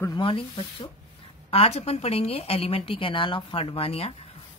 Good morning बच्चों। आज अपन पढ़ेंगे एलिमेंट्री कैनाल ऑफ हर्डवानिया।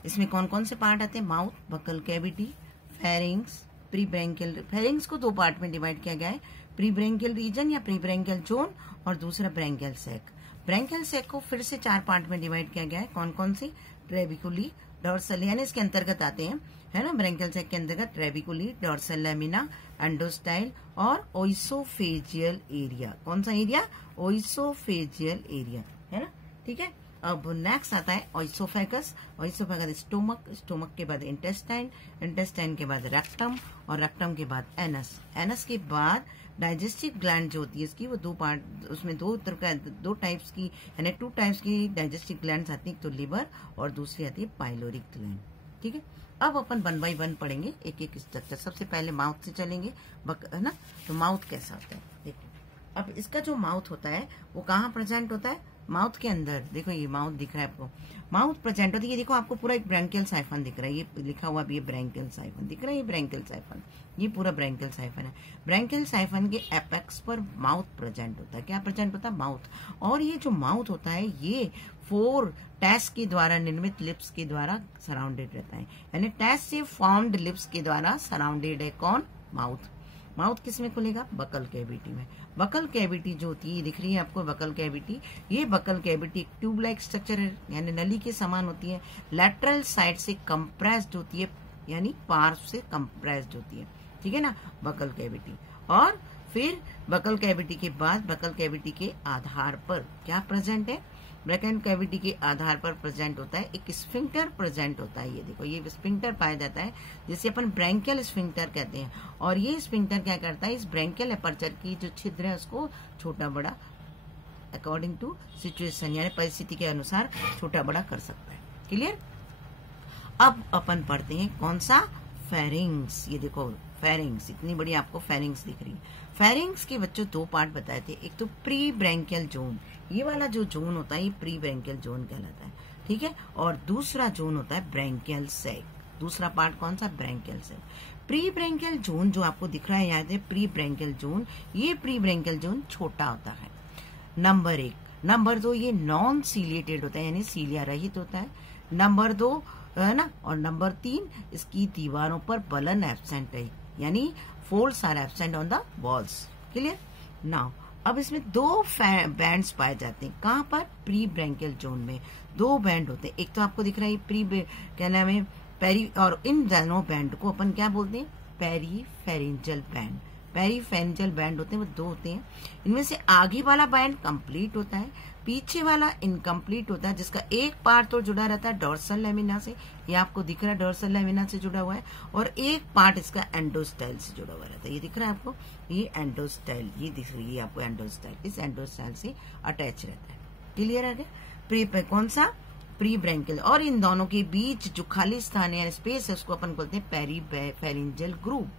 इसमें कौन कौन से पार्ट आते हैं? Mouth, buccal cavity, pharynx, pre branchial. Pharynx को दो पार्ट में डिवाइड किया गया है, प्री ब्रैंकियल रीजन या प्री ब्रैंकियल जोन और दूसरा ब्रैंकियल सैक। ब्रैंकियल सैक को फिर से चार पार्ट में डिवाइड किया गया है। कौन कौन से? ट्रेबिकुली, डॉर्सल, यानी इसके अंतर्गत आते हैं, है ना। ब्रैंकियल सैक के अंतर्गत ट्रेबिकुली, डॉर्सल लैमिना, एंडोस्टाइल और ओइसोफेजियल एरिया। कौन सा एरिया? ओइसोफेजियल एरिया, है ना। ठीक है। अब नेक्स्ट आता है ओइसोफेगस। ओइसोफेगस स्टोमक, स्टोमक के बाद इंटेस्टाइन, इंटेस्टाइन के बाद रेक्टम और रेक्टम के बाद एनस। एनस के बाद डाइजेस्टिव ग्लैंड जो होती है इसकी, वो दो पार्ट, उसमें दो टाइप्स की, यानी टू टाइप्स की डाइजेस्टिव ग्लैंड्स आती है। एक तो लिवर और दूसरी आती है पाइलोरिक ग्लैंड। ठीक है। अब अपन 1 बाय 1 पढ़ेंगे, एक एक स्ट्रक्चर। सबसे पहले माउथ से चलेंगे, है ना। तो माउथ कैसा होता है देखो। अब इसका जो माउथ होता है वो कहाँ प्रेजेंट होता है? माउथ के अंदर। देखो ये माउथ दिख रहा है आपको, माउथ प्रेजेंट होती है। ये देखो आपको पूरा एक ब्रैंकियल साइफन दिख रहा है, ये लिखा हुआ भी है ब्रैंकियल साइफन दिख रहा है, ये ब्रैंकियल साइफन, ये पूरा ब्रैंकियल साइफन है। ब्रैंकियल साइफन के एपेक्स पर माउथ प्रेजेंट होता है। क्या प्रेजेंट होता है? माउथ। और ये जो माउथ होता है ये 4 टैस के द्वारा निर्मित लिप्स के द्वारा सराउंडेड रहता है, यानी टैस से फॉर्म्ड लिप्स के द्वारा सराउंडेड है। कौन? माउथ। माउथ किस में खुलेगा? बकल कैविटी में। बकल कैविटी जो होती है दिख रही है आपको, बकल कैविटी। ये बकल कैविटी एक ट्यूब लाइक स्ट्रक्चर है, यानी नली के समान होती है। लैटरल साइड से कंप्रेस्ड होती है, यानी पार्श्व से कंप्रेस्ड होती है। ठीक है ना, बकल कैविटी। और फिर बकल कैविटी के बाद बकल कैविटी के आधार पर क्या प्रेजेंट है? ब्रैकन कैविटी के आधार पर प्रेजेंट होता है एक स्फिंक्टर प्रेजेंट होता है। ये देखो, ये स्फिंक्टर पाया जाता है जिसे अपन ब्रैंकियल स्फिंक्टर कहते हैं। और ये स्फिंक्टर क्या करता है? इस ब्रैंकियल एपर्चर की जो छिद्र है उसको छोटा बड़ा अकॉर्डिंग टू सिचुएशन, यानी परिस्थिति के अनुसार छोटा बड़ा कर सकता है। क्लियर। अब अपन पढ़ते हैं कौन सा? फेरिंग्स। ये देखो फेरिंग्स, इतनी बड़ी आपको फेरिंग्स दिख रही है। फेरिंग्स के बच्चों दो पार्ट बताए थे, एक तो प्री ब्रैंकियल जोन, ये वाला जो जोन होता है ये प्री ब्रैंकियल जोन कहलाता है। ठीक है। और दूसरा जोन होता है ब्रैंकियल सैक। दूसरा पार्ट कौन सा? Branchial sac. Pre branchial zone जो आपको दिख रहा है यहाँ पे, प्री ब्रैंकियल जोन, ये प्री ब्रैंकियल जोन छोटा होता है। नंबर 1। नंबर 2, ये नॉन सीलिएटेड होता है, यानी सीलिया रहित होता है। नंबर 2, है ना। और नंबर 3, इसकी दीवारों पर बलन एब्सेंट है, यानी folds are absent on the walls. Clear. Now अब इसमें 2 बैंड्स पाए जाते हैं। कहाँ पर? प्री ब्रैंकियल जोन में 2 बैंड होते हैं। एक तो आपको दिख रहा है क्या नाम है, पेरी, और इन दोनों बैंड को अपन क्या बोलते हैं? Peripharyngeal band. पेरीफेरेंजियल बैंड होते हैं, वो 2 होते हैं। इनमें से आगे वाला बैंड कंप्लीट होता है, पीछे वाला इनकम्प्लीट होता है, जिसका एक पार्ट तो जुड़ा रहता है डॉर्सल लैमिना से, ये आपको दिख रहा है डॉर्सल लैमिना से जुड़ा हुआ है, और एक पार्ट इसका एंडोस्टाइल से जुड़ा हुआ रहता है। ये दिख रहा है आपको, ये एंडोस्टाइल, ये दिख रही है आपको एंडोस्टाइल, इस एंडोस्टाइल से अटैच रहता है। क्लियर है क्या? कौन सा? Pre branchial. और इन दोनों के बीच जो खाली स्थान है, स्पेस है, उसको अपन बोलते हैं पेरीफेरेंजियल ग्रुप।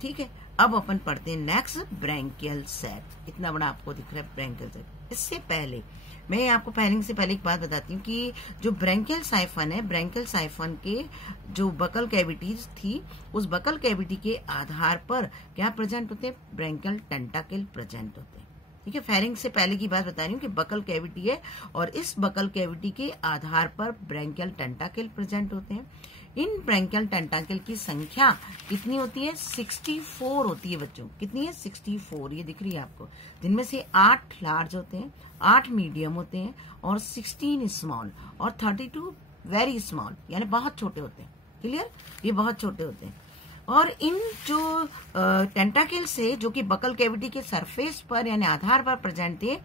ठीक है। अब अपन पढ़ते हैं नेक्स्ट ब्रैंकियल सैक। इतना बड़ा आपको दिख रहा है ब्रैंकियल सैक। इससे पहले मैं आपको फेरिंग से पहले एक बात बताती हूँ कि जो ब्रैंकियल साइफन है, ब्रैंकियल साइफन के जो बकल कैविटीज थी, उस बकल कैविटी के आधार पर क्या प्रेजेंट होते हैं? ब्रैंकियल टेंटाकिल प्रेजेंट होते हैं। ठीक है। फेरिंग से पहले की बात बता रही हूँ कि बकल कैविटी है और इस बकल कैविटी के आधार पर ब्रैंकियल टेंटाकिल प्रेजेंट होते हैं। इन ब्रैंकियल टेंटाकिल की संख्या कितनी होती है? 64 होती है बच्चों। कितनी है? 64। ये दिख रही है आपको, जिनमें से 8 लार्ज होते हैं, 8 मीडियम होते हैं और 16 स्मॉल और 32 वेरी स्मॉल, यानी बहुत छोटे होते हैं। क्लियर। ये बहुत छोटे होते हैं। और इन जो टेंटाकिल से, जो कि बकल कैविटी के सरफेस पर यानी आधार पर प्रेजेंट थे,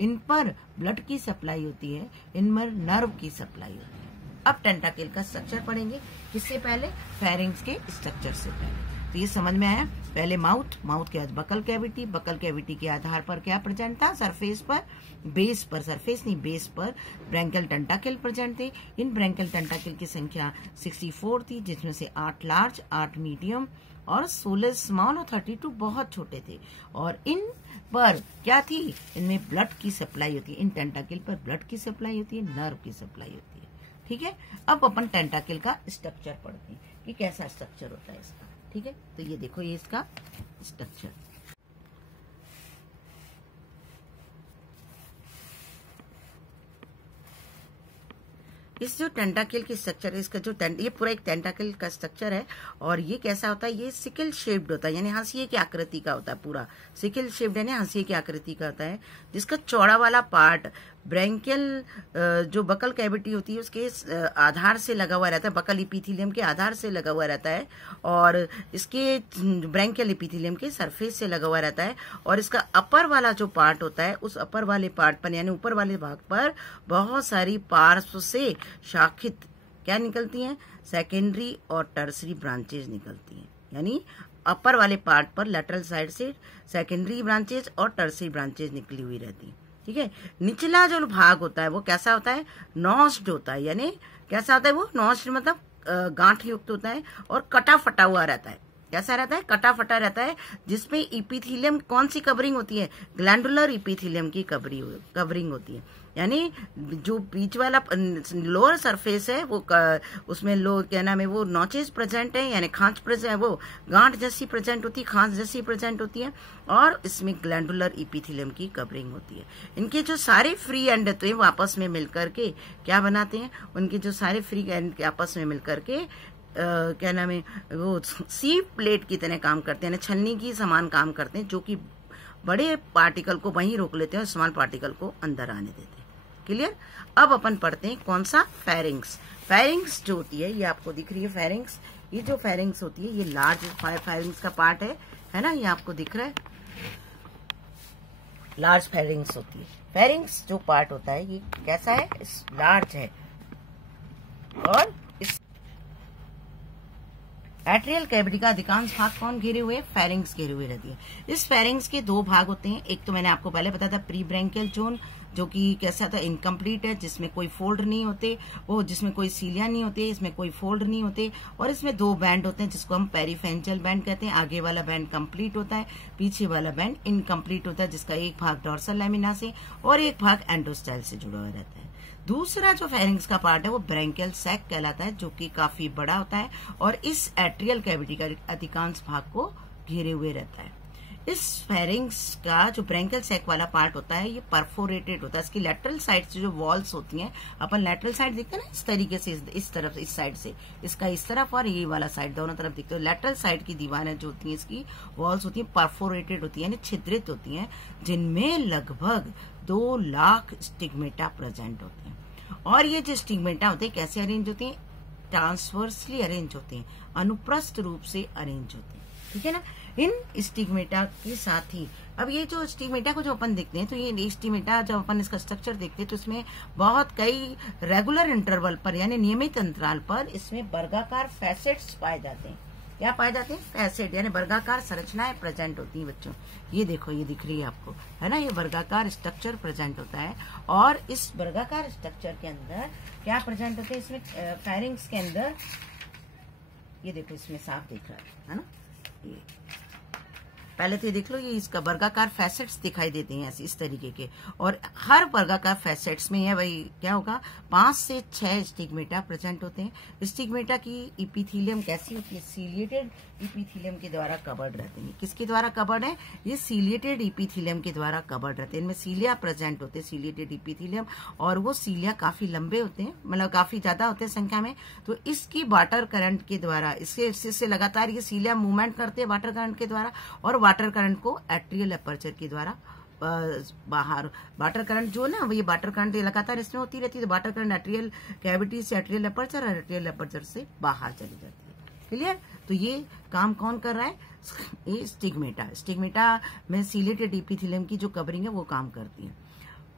इन पर ब्लड की सप्लाई होती है, इनमें नर्व की सप्लाई होती है। अब टेंटाकिल का स्ट्रक्चर पढ़ेंगे, किससे पहले? फेरिंग्स के स्ट्रक्चर से पहले। तो ये समझ में आया। पहले माउथ, माउथ के बाद बकल कैविटी, बकल कैविटी के आधार पर क्या प्रेजेंट था? सरफेस पर, बेस पर, सरफेस नहीं बेस पर ब्रैंकियल टेंटाकिल प्रेजेंट थे। इन ब्रैंकियल टेंटाकिल की संख्या 64 थी, जिसमें से 8 लार्ज, 8 मीडियम और 16 स्मॉल और 32 बहुत छोटे थे। और इन पर क्या थी? इनमें ब्लड की सप्लाई होती है। इन टेंटाकिल पर ब्लड की सप्लाई होती है, नर्व की सप्लाई होती है। ठीक है। अब अपन टेंटाकिल का स्ट्रक्चर पढ़ते हैं कि कैसा स्ट्रक्चर होता है इसका। ठीक है। तो ये देखो, ये इसका स्ट्रक्चर। इस जो टेंटाकिल की स्ट्रक्चर है, इसका जो ये पूरा एक टेंटाकिल का स्ट्रक्चर है। और ये कैसा होता है, ये सिकल शेप्ड होता है, यानी हाशिए की आकृति का होता है। पूरा सिकल शेप्ड यानी हाशिए की आकृति का होता है, जिसका चौड़ा वाला पार्ट ब्रैंकियल जो बकल कैविटी होती है उसके आधार से लगा हुआ रहता है, बकल इपीथीलियम के आधार से लगा हुआ रहता है, और इसके ब्रैंकियल इपीथीलियम के सरफेस से लगा हुआ रहता है। और इसका अपर वाला जो पार्ट होता है, उस अपर वाले पार्ट पर यानी ऊपर वाले भाग पर बहुत सारी पार्श्व से शाखित क्या निकलती हैं, सेकेंडरी और टर्सरी ब्रांचेज निकलती हैं। यानी अपर वाले पार्ट पर लेटरल साइड से सेकेंडरी ब्रांचेज और टर्सरी ब्रांचेज निकली हुई रहती हैं। ठीक है। निचला जो भाग होता है वो कैसा होता है, नॉस्ड होता है। यानी कैसा होता है वो, नॉस्ड मतलब गांठ युक्त होता है और कटा फटा हुआ रहता है। कैसा रहता है, कटा फटा रहता है, जिसपे इपीथीलियम कौन सी कवरिंग होती है, ग्लैंडुलर इपीथीलियम की कवरिंग होती है। यानी जो बीच वाला लोअर सरफेस है वो उसमें क्या नाम है, वो नॉचेस प्रेजेंट है, यानी खांच प्रेजेंट, वो गांठ जैसी प्रेजेंट होती है, खांच जैसी प्रेजेंट होती है, और इसमें ग्लैंडुलर इपीथीलियम की कवरिंग होती है। इनके जो सारे फ्री एंड होते हैं वो आपस में मिलकर के क्या बनाते हैं, उनके जो सारे फ्री एंड आपस में मिलकर के क्या नाम है, वो सीव प्लेट की तरह काम करते हैं, छलनी की समान काम करते हैं, जो कि बड़े पार्टिकल को वहीं रोक लेते हैं और स्मॉल पार्टिकल को अंदर आने देते हैं। क्लियर। अब अपन पढ़ते हैं कौन सा, फेरिंग्स। फेरिंग्स जो होती है ये आपको दिख रही है, फेरिंग्स, ये जो फेरिंग्स होती है ये लार्ज फेरिंग्स का पार्ट है ना, ये आपको दिख रहा है, लार्ज फेरिंग्स होती है। फेरिंग्स जो पार्ट होता है ये कैसा है, लार्ज है, और इस एट्रियल कैविटी का अधिकांश भाग कौन घेरे हुए, फेरिंग्स घेरे हुए रहती है। इस फेरिंग्स के दो भाग होते हैं, एक तो मैंने आपको पहले बताया था प्री ब्रैंकियल जोन, जो कि कैसा था, इनकम्प्लीट है, जिसमें कोई फोल्ड नहीं होते, वो जिसमें कोई सीलिया नहीं होते, इसमें कोई फोल्ड नहीं होते, और इसमें दो बैंड होते हैं जिसको हम पेरीफेंजियल बैंड कहते हैं। आगे वाला बैंड कंप्लीट होता है, पीछे वाला बैंड इनकम्प्लीट होता है, जिसका एक भाग डॉर्सल लैमिना से और एक भाग एंडोस्टाइल से जुड़ा हुआ रहता है। दूसरा जो फेरिंग्स का पार्ट है वो ब्रैंकियल सैक कहलाता है, जो कि काफी बड़ा होता है और इस एट्रियल कैविटी का अधिकांश भाग को घेरे हुए रहता है। इस फेरिंग्स का जो ब्रैंकियल सैक वाला पार्ट होता है ये परफोरेटेड होता है। इसकी लेटरल साइड से जो वॉल्स होती हैं, अपन लेटरल साइड देखते हैं ना इस तरीके से, इस तरफ, इस साइड से, इसका इस तरफ और ये वाला साइड दोनों तरफ दिखते हैं। लेटरल साइड की दीवारें जो होती हैं, इसकी वॉल्स होती हैं परफोरेटेड होती है, यानी छिद्रित होती हैं, जिनमें लगभग 2 लाख स्टिग्मेटा प्रेजेंट होते हैं। और ये जो स्टिग्मेटा होते हैं कैसे अरेंज होते हैं, ट्रांसवर्सली अरेंज होते हैं, अनुप्रस्थ रूप से अरेंज होते हैं। ठीक है ना। इन स्टिग्मेटा के साथ ही अब ये जो स्टिग्मेटा को जो अपन देखते हैं, तो ये स्टिग्मेटा जब अपन इसका स्ट्रक्चर देखते हैं तो इसमें बहुत कई रेगुलर इंटरवल पर यानी नियमित अंतराल पर इसमें वर्गाकार फैसेट्स पाए जाते हैं। क्या पाए जाते हैं, फैसेट, यानी वर्गाकार संरचनाएं प्रेजेंट होती हैं बच्चों। ये देखो, ये दिख रही है आपको, है ना, ये वर्गाकार स्ट्रक्चर प्रेजेंट होता है। और इस वर्गाकार स्ट्रक्चर के अंदर क्या प्रेजेंट होते हैं, इसमें फेरिंग्स के अंदर, ये देखो इसमें साफ दिख रहा है ना, ये पहले तो ये देख लो, ये इसका वर्गाकार फैसेट्स दिखाई देते हैं ऐसे इस तरीके के, और हर वर्गाकार फैसेट्स में ये वही क्या होगा, 5 से 6 स्टिग्मेटा प्रेजेंट होते हैं। स्टिग्मेटा की इपीथीलियम कैसी होती है, सीलिएटेड इपीथीलियम के द्वारा कवर्ड रहते हैं। किसके द्वारा कवर्ड है, ये सीलिएटेड इपीथीलियम के द्वारा कवर्ड रहते हैं। इनमें सीलिया प्रेजेंट होते हैं, सीलिएटेड इपीथीलियम, और वो सीलिया काफी लंबे होते हैं, मतलब काफी ज्यादा होते हैं संख्या में। तो इसकी वाटर करंट के द्वारा, इससे लगातार ये सीलिया मूवमेंट करते हैं वाटर करंट के द्वारा, और वाटर करंट को एट्रियल एपर्चर के द्वारा बाहर, वाटर करंट जो ना, ये वाटर करंट लगातार इसमें होती रहती है, तो वाटर करंट एट्रियल कैविटी से एट्रियल एपर्चर और एट्रियल एपर्चर से बाहर चली जाती है। क्लियर। तो ये काम कौन कर रहा है, ये स्टिग्मेटा में सीलिएटेड इपीथीलियम की जो कवरिंग है वो काम करती है।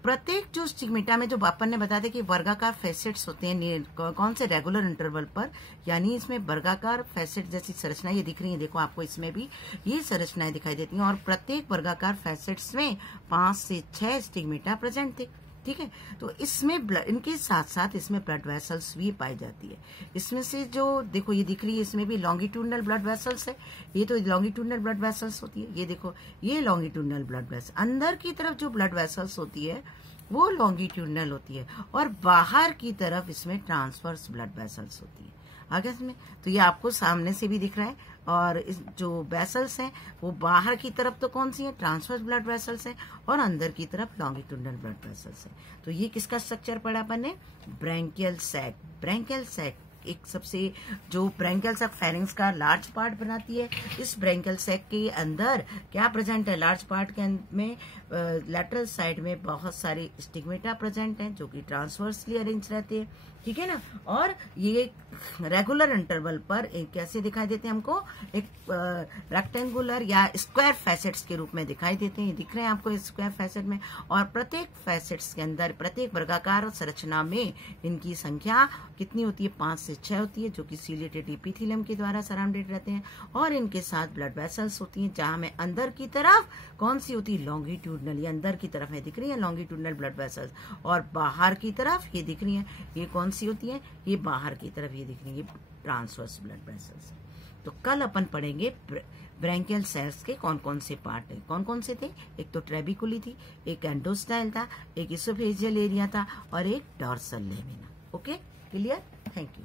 प्रत्येक जो स्टिग्मेटा में जो अपन ने बताया था कि वर्गाकार फैसेट्स होते हैं कौन से, रेगुलर इंटरवल पर, यानी इसमें वर्गाकार फैसेट जैसी संरचना ये दिख रही है, देखो आपको इसमें भी ये संरचनाएं दिखाई देती हैं, और प्रत्येक वर्गाकार फैसेट्स में 5 से 6 स्टिग्मेटा प्रेजेंट थे। ठीक है। तो इसमें इनके साथ साथ इसमें ब्लड वेसल्स भी पाई जाती है। इसमें से जो देखो ये दिख रही है, इसमें भी लॉन्गिट्यूडनल ब्लड वेसल्स है, ये तो लॉन्गिट्यूडनल ब्लड वेसल्स होती है, ये देखो ये लॉन्गिट्यूडनल ब्लड वेसल, अंदर की तरफ जो ब्लड वेसल्स होती है वो लॉन्गिट्यूडनल होती है, और बाहर की तरफ इसमें ट्रांसवर्स ब्लड वेसल्स होती है। आगे इसमें तो ये आपको सामने से भी दिख रहा है, और इस जो वेसल्स हैं वो बाहर की तरफ तो कौन सी है, ट्रांसवर्स ब्लड वेसल्स है, और अंदर की तरफ लॉन्गिट्यूडनल ब्लड वेसल्स है। तो ये किसका स्ट्रक्चर पढ़ा अपन ने, ब्रैंकियल सैक। ब्रैंकियल सैक एक सबसे जो ब्रैंकियल सैक फेरिंग्स का लार्ज पार्ट बनाती है। इस ब्रैंकियल सैक के अंदर क्या प्रेजेंट है, लार्ज पार्ट के में लेटरल साइड में बहुत सारे स्टिग्मेटा प्रेजेंट हैं जो कि ट्रांसवर्सली अरेंज रहते हैं, ठीक है ना। और ये रेगुलर इंटरवल पर एक कैसे दिखाई देते हैं हमको, एक रेक्टेंगुलर या स्क्वायर फैसेट्स के रूप में दिखाई देते हैं। ये दिख रहे हैं आपको स्क्वायर फैसेट में, और प्रत्येक फैसेट्स के अंदर, प्रत्येक वर्गाकार संरचना में इनकी संख्या कितनी होती है, 5 से 6 होती है, जो कि सीलिएटेड एपिथेलियम के द्वारा सराउंडेड रहते हैं। और इनके साथ ब्लड वेसल्स होती हैं, जहां में अंदर की तरफ कौन सी होती है, लॉन्गिट्यूडनल, ये अंदर की तरफ है दिख रही है लॉन्गिट्यूडनल ब्लड वेसल्स, और बाहर की तरफ ये दिख रही है, ये कौन सी होती है, ये बाहर की तरफ ये दिख रही है, ये ट्रांसवर्स ब्लड वेसल्स। तो कल अपन पढ़ेंगे ब्रैंकियल सेल्स के कौन कौन से पार्ट है, कौन कौन से थे। एक तो ट्रेबिकुली थी, एक एंडोस्टाइल था, एक इसोफेजियल एरिया था, और एक dorsal lamina. Okay, clear, thank you.